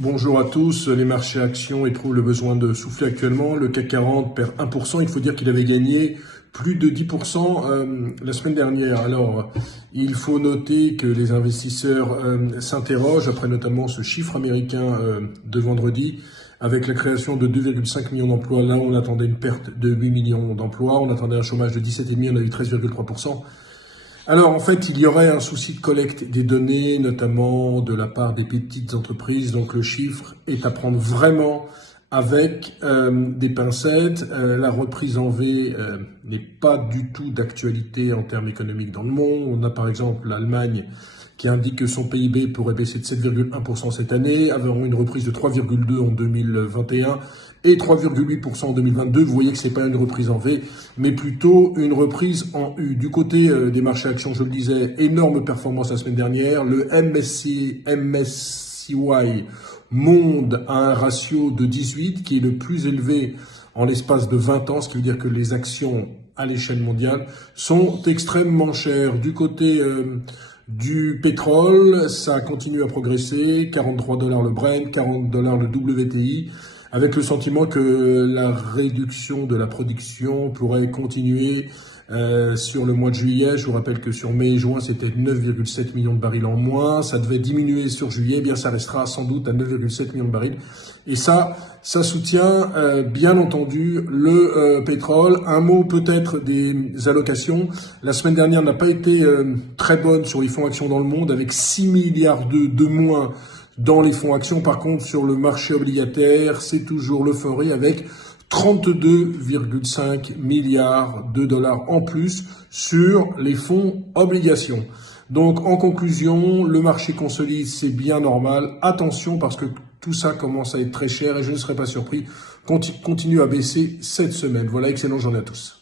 Bonjour à tous. Les marchés actions éprouvent le besoin de souffler actuellement. Le CAC 40 perd 1%. Il faut dire qu'il avait gagné plus de 10% la semaine dernière. Alors, il faut noter que les investisseurs s'interrogent après notamment ce chiffre américain de vendredi avec la création de 2,5 millions d'emplois. Là, on attendait une perte de 8 millions d'emplois. On attendait un chômage de 17,5%. On a eu 13,3%. Alors en fait, il y aurait un souci de collecte des données, notamment de la part des petites entreprises. Donc le chiffre est à prendre vraiment avec des pincettes. La reprise en V n'est pas du tout d'actualité en termes économiques dans le monde. On a par exemple l'Allemagne qui indique que son PIB pourrait baisser de 7,1% cette année, avoir une reprise de 3,2% en 2021 et 3,8% en 2022. Vous voyez que c'est pas une reprise en V, mais plutôt une reprise en U. Du côté des marchés actions, je le disais, énorme performance la semaine dernière. Le MSCI Monde a un ratio de 18, qui est le plus élevé en l'espace de 20 ans, ce qui veut dire que les actions à l'échelle mondiale sont extrêmement chères. Du côté du pétrole, ça continue à progresser, 43 $ le Brent, 40 $ le WTI, avec le sentiment que la réduction de la production pourrait continuer sur le mois de juillet. Je vous rappelle que sur mai et juin, c'était 9,7 millions de barils en moins. Ça devait diminuer sur juillet. Eh bien, ça restera sans doute à 9,7 millions de barils. Et ça soutient bien entendu le pétrole. Un mot peut-être des allocations. La semaine dernière n'a pas été très bonne sur les fonds actions dans le monde, avec 6 milliards de moins dans les fonds actions. Par contre, sur le marché obligataire, c'est toujours l'euphorie avec 32,5 milliards de dollars en plus sur les fonds obligations. Donc, en conclusion, le marché consolide, c'est bien normal. Attention, parce que tout ça commence à être très cher et je ne serais pas surpris qu'on continue à baisser cette semaine. Voilà, excellente journée à tous.